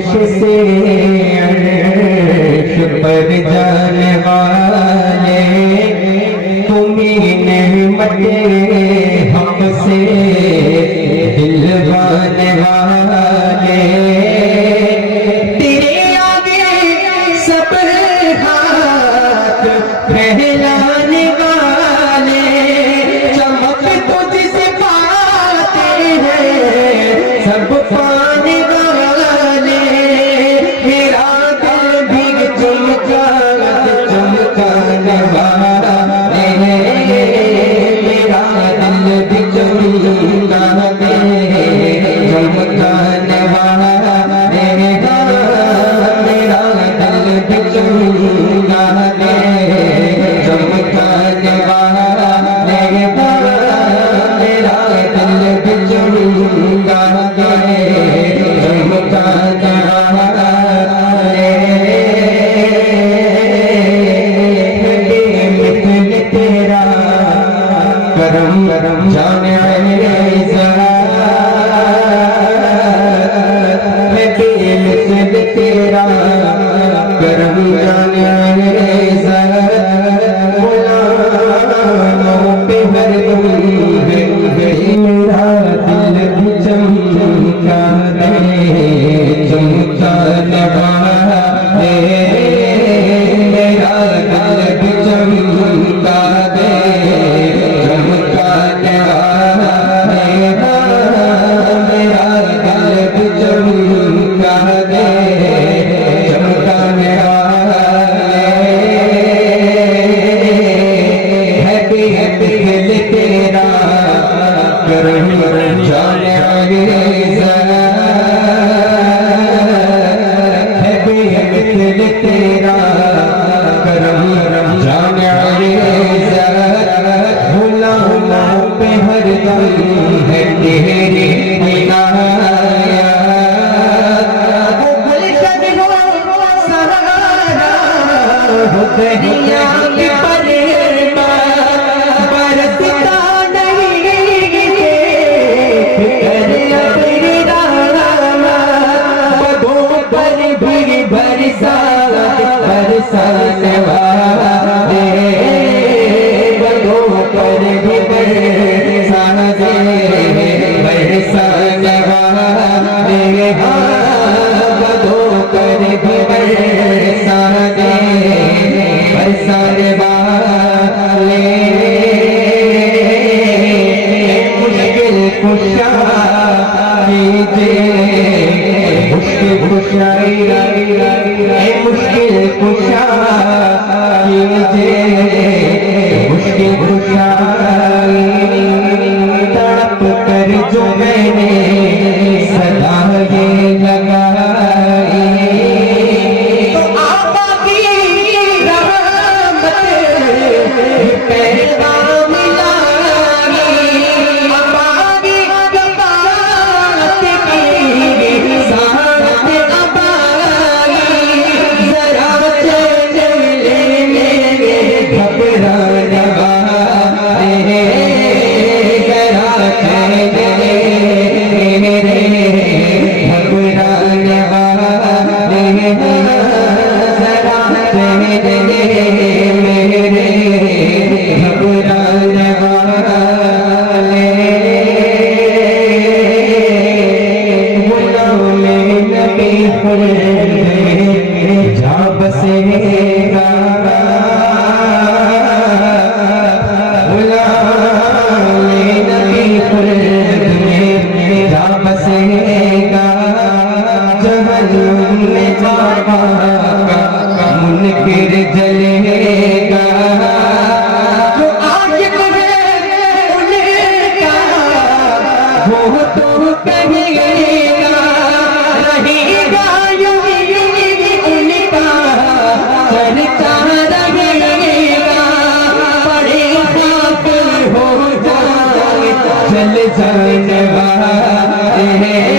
फर्श से अर्श पर जाने वाले तुम्हीं नेमते हमसे दिलवाने वाले तेरे आगे सब हाथ फैलाने वाले चमक तुझसे पाते हैं सब पाने वाले मेरा दिल भी चमकाने वाला मेरा दिल भी चमकाने वाला मेरा दिल भी चमकाने वाला मेरा दिल भी चमकाने तेरा करम करम जाने तेरा करम जाने गुलामों पे हर दम मेरा दिल भी चमकाने वाला मेरा दिल भी चमकाने वाला मेरा दिल भी चमकाने दिल तेरा करम जाने दिल तेरा करम जाने गुलामों पे हर दम है तेरी इनायत गुलशन हो सहारा हो दरिया की परेमा बरसता नहीं कर अपनी बदों पर भी बरसाने वाले बदों पर भी बरसाने वाले बदों पर भी बरसाने वाले मुश्किल कुशा मुश्किल कुशाई मुश्किल कुशा मुश्किल कुशाई तड़प कर जो मैंने सदा ये लगाई तो आका की रहमत पैदा मिलाई हमारी जमात की साथ अबाई जरा चैन लेने घबराने वाले जरा चैन मेरे घबराने वाले जरा चैन मेरे घबराने वाले गुलाम नबी जा बसेगा गुलाम नबी जा बसेगा जहन्नुम में जावा मुनकिर जलेगा जो आशिक है उनका वो तो कहेगा रहेगा उनका चर्चा रहेगा बड़े काफिर हो जाए जल जाने वाले